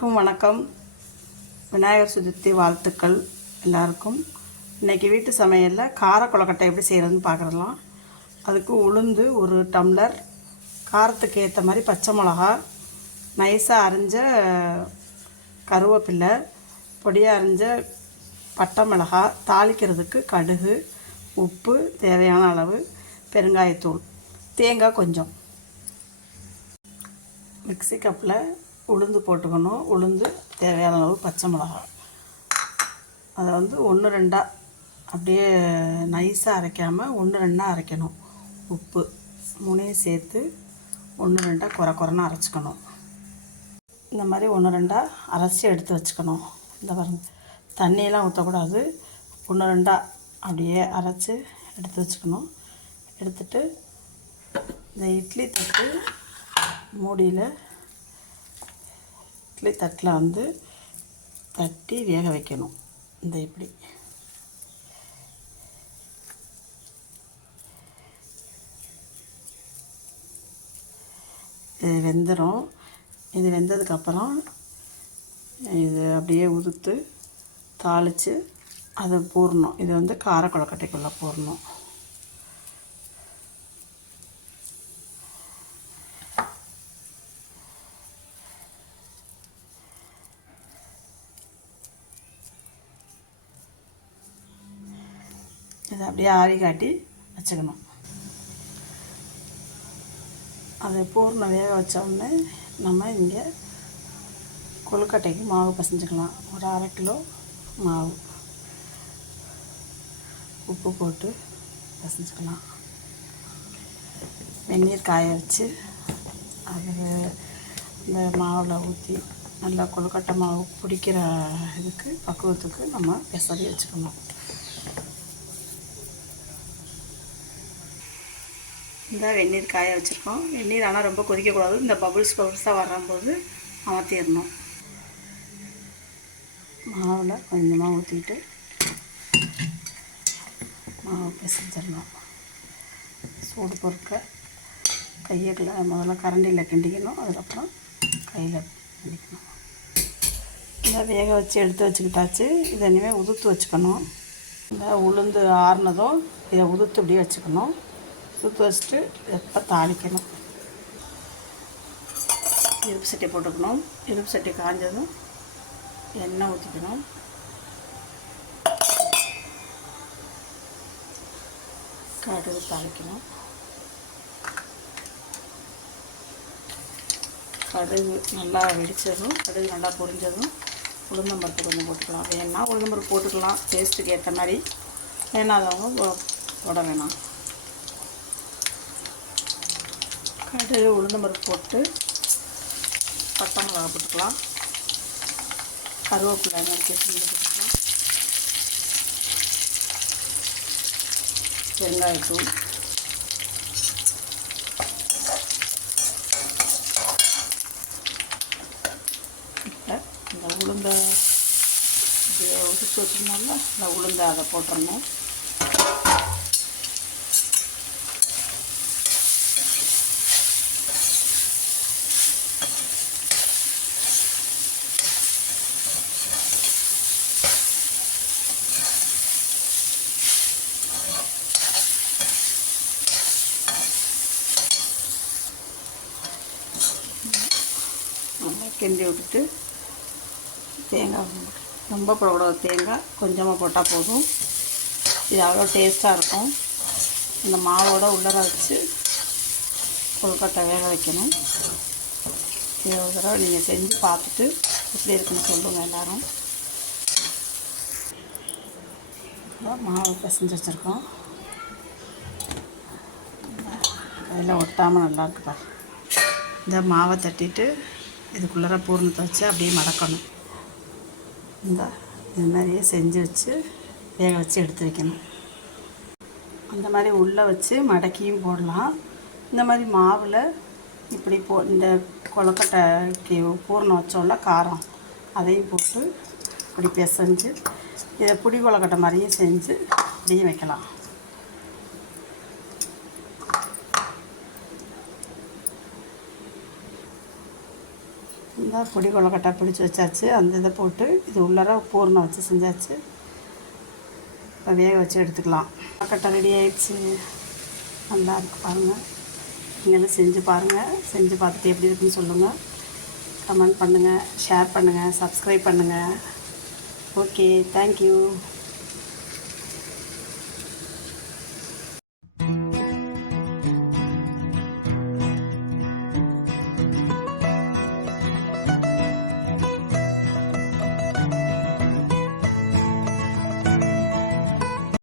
வணக்கம். விநாயகர் சதுர்த்தி வாழ்த்துக்கள் எல்லாருக்கும். இன்றைக்கி வீட்டு சமையலில் கார கொழுக்கட்டை எப்படி செய்கிறதுன்னு பார்க்குறலாம். அதுக்கு உளுந்து ஒரு டம்ளர், காரத்துக்கு ஏற்ற மாதிரி பச்சை மிளகா, நைஸாக அரிஞ்ச கருவேப்பிலை, பொடியாக அரிஞ்ச பட்டை மிளகாய், தாளிக்கிறதுக்கு கடுகு, உப்பு தேவையான அளவு, பெருங்காயத்தூள், தேங்காய் கொஞ்சம். மிக்ஸி கப்பில் உளுந்து போட்டுக்கணும். உளுந்து தேவையான அளவு பச்சை மிளகாய், அதை ஒன்று ரெண்டாக அப்படியே நைஸாக அரைக்காமல் 1-2 அரைக்கணும். உப்பு மூணையும் சேர்த்து 1-2 குறைன்னு அரைச்சிக்கணும். இந்த மாதிரி 1-2 அரைச்சி எடுத்து வச்சுக்கணும். இந்த பாருங்க, தண்ணியெல்லாம் ஊற்றக்கூடாது. 1-2 அப்படியே அரைச்சி எடுத்து வச்சுக்கணும். எடுத்துட்டு இந்த இட்லி தட்டு மூடியில் இட்லி தட்டில் தட்டி வேக வைக்கணும். இந்த இப்படி இது வெந்துடும். இது வெந்ததுக்கப்புறம் இது அப்படியே உதுத்து தாளித்து அதை போடணும். இது கார கொழுக்கட்டைக்குள்ளே போடணும். இதை அப்படியே ஆவி காட்டி வச்சுக்கணும். அதை பூர்ணம் வேக வச்சோடனே நம்ம இங்கே கொழுக்கட்டைக்கு மாவு பசைஞ்சுக்கலாம். ஒரு 1/2 கிலோ மாவு உப்பு போட்டு பசைஞ்சுக்கலாம். வெந்நீர் காய வச்சு அது இந்த மாவில் ஊற்றி நல்லா கொழுக்கட்டை மாவு பிடிக்கிற இதுக்கு பக்குவத்துக்கு நம்ம பெசரி வச்சுக்கணும். இந்த வெந்நீர் காய வச்சுருக்கோம். வெந்நீர் ஆனால் ரொம்ப கொதிக்கக்கூடாது. இந்த பபுள்ஸாக வரும்போது அமர்த்திடணும். மாவில் கொஞ்சமாக ஊற்றிட்டு மாவு பிசைஞ்சிடணும். சூடு பொறுக்க கையில் முதல்ல கரண்டியில் கிண்டிக்கணும். அதுக்கப்புறம் கையில் கிண்டிக்கணும். இந்த வேக வச்சு எடுத்து வச்சுக்கிட்டாச்சு. இதை இனிமேல் உதுத்து வச்சுக்கணும். இந்த உளுந்து ஆறுனதும் இதை உதுத்து இப்படியே வச்சுக்கணும். சுற்றி வச்சுட்டு எப்போ தாளிக்கணும். இருப்பு சட்டி போட்டுக்கணும். இருப்பு சட்டி காஞ்சதும் எண்ணெய் ஊற்றிக்கணும். கடுகு தாளிக்கணும். கடுகு நல்லா வெடித்ததும், கடுகு நல்லா பொரிஞ்சதும் உளுந்தம்பருப்பு கொஞ்சம் போட்டுக்கலாம். வேணா உளுந்தம்பருப்பு போட்டுக்கலாம், டேஸ்ட்டுக்கு ஏற்ற மாதிரி. வேணாதவங்க போட வேணாம். கடுகு உளுந்தம்பருப்பு போட்டு பட்டை மிளகா போட்டுக்கலாம். கருவேப்பிலை நறுக்கி போட்டுக்கலாம். வெங்காயத்தூள், இப்போ இந்த உளுந்தை உதிர்த்து வச்சுருந்தோம்ல, இந்த உளுந்தை அதை போட்டுடணும். கிண்டி விட்டுட்டு தேங்காய் ரொம்ப போடக்கூடாது. தேங்காய் கொஞ்சமாக போட்டால் போதும். இது அவ்வளோ டேஸ்ட்டாக இருக்கும். இந்த மாவோட உள்ளர வச்சு கொழுக்கட்டை வேக வைக்கணும். இதை ஒரு தடவை நீங்கள் செஞ்சு பார்த்துட்டு எப்படி இருக்குன்னு சொல்லுங்கள் எல்லோரும். மாவு பிசைஞ்சு வச்சுருக்கோம். கையில் ஒட்டாமல் நல்லாயிருக்குப்பா. இந்த மாவை தட்டிட்டு இதுக்குள்ளே பூர்ணத்தை வச்சு அப்படியே மடக்கணும். இது மாதிரியே செஞ்சு வச்சு வேக வச்சு எடுத்து வைக்கணும். அந்த மாதிரி உள்ளே வச்சு மடக்கியும் போடலாம். இந்த மாதிரி மாவில் இப்படி இந்த கொழுக்கட்டைக்கு பூர்ணம் வச்சோம்ல காரம், அதையும் போட்டு இப்படி பிசைஞ்சு இதை புடி கொழுக்கட்டை மாதிரியும் செஞ்சு அப்படியே வைக்கலாம். இந்த பொடி கொழுக்கட்டை பிடிச்சி வச்சாச்சு. அந்த இதை போட்டு இது உள்ளார பூர்ணம் வச்சு செஞ்சாச்சு. இப்போ வேக வச்சு எடுத்துக்கலாம். கொழுக்கட்டை ரெடி ஆகிடுச்சு. நல்லா இருக்குது பாருங்கள். நீங்களும் செஞ்சு பாருங்கள். செஞ்சு பார்த்துட்டு எப்படி இருக்குன்னு சொல்லுங்கள். கமெண்ட் பண்ணுங்கள், ஷேர் பண்ணுங்கள், சப்ஸ்கிரைப் பண்ணுங்கள். Okay, thank you.